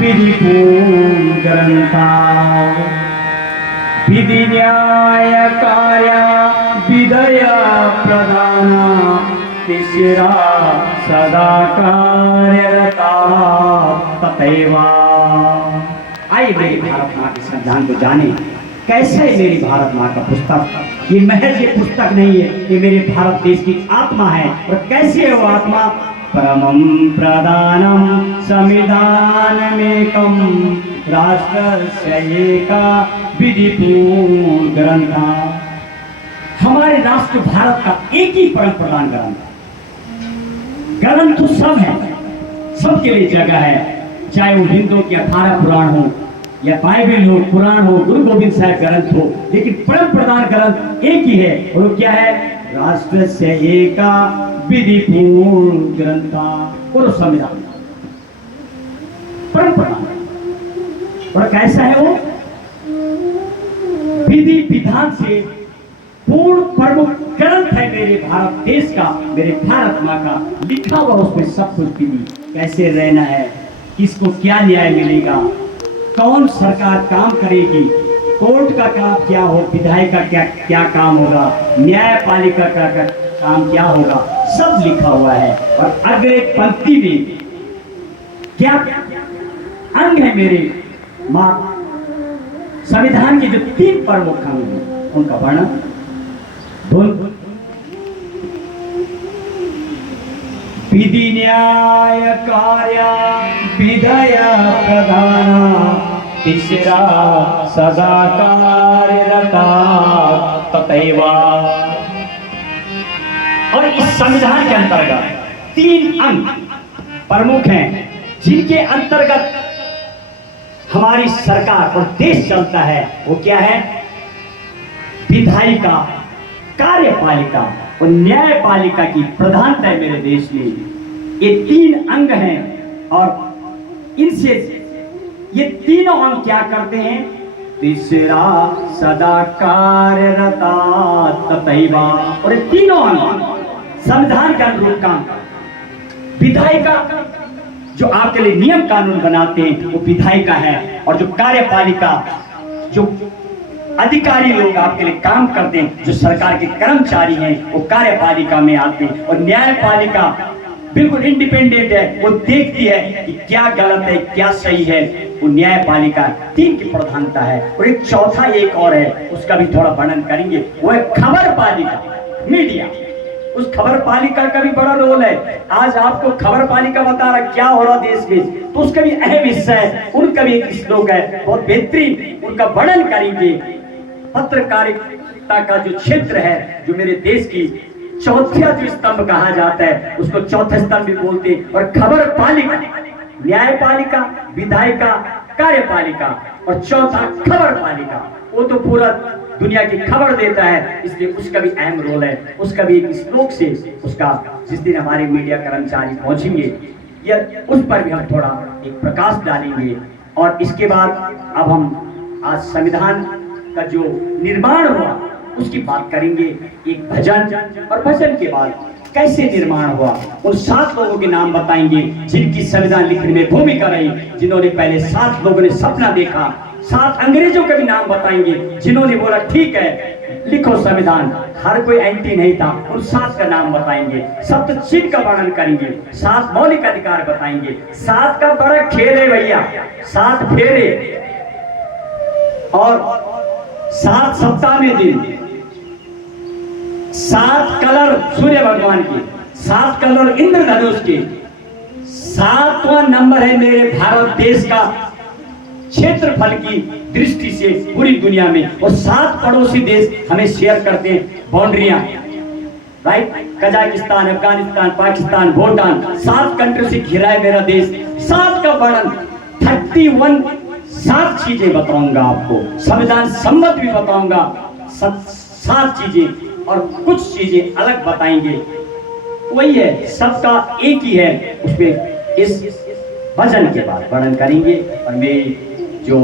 विधिपूर्ण ग्रंथा विधि न्याय कार्य विधय प्रधान तिसरा सदा कार्यरता तथैव। आइए मेरी भारत माँ के संविधान को जाने। कैसे है मेरी भारत माँ का पुस्तक? ये महज ये पुस्तक नहीं है, ये मेरे भारत देश की आत्मा है। और कैसी है वो आत्मा? परमं प्रधानम संविधानमेकं राष्ट्रस्य एका विधिपूर्ण ग्रंथा। हमारे राष्ट्र भारत का एक ही परम प्रधान ग्रंथ। ग्रंथ तो सब है, सबके लिए जगह है, चाहे वो हिंदू के 18 पुराण हो या बाइबल हो, कुरान हो, गुरु गोविंद साहब ग्रंथ हो, लेकिन परम प्रधान ग्रंथ एक ही है। और वो क्या है? राष्ट्र से एका विधिपूर्ण ग्रंथा, और संविधान परम प्रधान। और कैसा है वो? विधि विधान से पूर्ण प्रमुख ग्रंथ है मेरे भारत देश का, मेरे भारत माँ का। लिखा हुआ उसमें सब कुछ विधि, कैसे रहना है, किसको क्या न्याय मिलेगा, कौन सरकार काम करेगी, कोर्ट का काम क्या हो, विधायक का क्या काम होगा, न्यायपालिका का काम क्या होगा, सब लिखा हुआ है। और अगले पंक्ति में क्या अंग है मेरे माँ संविधान के जो 3 प्रमुख अंग हैं उनका वर्णन। विधि न्याय कार्य विधय प्रधान तिसरा सदा कार्यरता तथैव। और इस संविधान के अंतर्गत 3 अंग प्रमुख हैं, जिनके अंतर्गत हमारी सरकार और देश चलता है। वो क्या है? विधायिका, कार्यपालिका और न्यायपालिका की प्रधानता है मेरे देश में। ये 3 अंग हैं और इनसे ये तीनों अंग क्या करते हैं? तिसरा सदा कार्यरता तथैव। और ये तीनों अंग संविधान के अनुरूप काम करते। विधायिका जो आपके लिए नियम कानून बनाते हैं वो विधायिका है, और जो कार्यपालिका जो अधिकारी लोग आपके लिए काम करते हैं, जो सरकार के कर्मचारी हैं, वो कार्यपालिका में आते हैं। और न्यायपालिका बिल्कुल इंडिपेंडेंट है, वो देखती है कि क्या गलत है क्या सही है। वो न्यायपालिका 3 की प्रधानता है। और एक चौथा एक और है, उसका भी थोड़ा वर्णन करेंगे, वो है खबर पालिका, मीडिया। उस खबर पालिका का भी बड़ा रोल है। आज आपको खबर पालिका बता रहा क्या हो रहा देश में, तो उसका भी अहम हिस्सा है। उनका भी एक श्लोक है, बहुत बेहतरीन, उनका वर्णन करेंगे। पत्रकारिता का जो क्षेत्र है, जो मेरे देश की चौथा जो स्तंभ कहा जाता है, उसको चौथा स्तंभ भी बोलते हैं। और खबर पालिका, न्यायपालिका, विधायिका, कार्यपालिका और चौथा खबर पालिका, वो तो पूरा दुनिया की खबर देता है, इसलिए उसका भी अहम रोल है। उसका भी एक श्लोक से उसका, जिस दिन हमारे मीडिया कर्मचारी पहुंचेंगे या उस पर भी हम थोड़ा एक प्रकाश डालेंगे। और इसके बाद अब हम आज संविधान का जो निर्माण हुआ उसकी बात करेंगे, एक भजन, और भजन के बाद कैसे निर्माण हुआ उन 7 लोगों के नाम बताएंगे जिनकी संविधान लिखने में भूमिका रही, जिन्होंने पहले 7 लोगों ने सपना देखा। 7 अंग्रेजों के भी नाम बताएंगे जिन्होंने बोला ठीक है लिखो संविधान, हर कोई एंटी नहीं था। उन 7 का नाम बताएंगे। सप्त चिन्ह का वर्णन करेंगे, 7 मौलिक अधिकार बताएंगे। 7 का बड़ा खेल है भैया, 7 फेरे और 7 सप्ताह में दिन, 7 कलर सूर्य भगवान के, 7 कलर इंद्रधनुष के, 7वां नंबर है मेरे भारत देश का क्षेत्रफल की दृष्टि से पूरी दुनिया में। और 7 पड़ोसी देश हमें शेयर करते हैं बाउंड्रियां, right? Kazakhstan, Afghanistan, Pakistan, Bhutan, 7 country से घिरा है मेरा देश। 7 का वर्णन 31 7 चीजें बताऊंगा आपको, संविधान सम्मत भी बताऊंगा 7 चीजें, और कुछ चीजें अलग बताएंगे। वही है, सबका एक ही है। उसमें इस भजन के बाद वर्णन करेंगे। और मेरी जो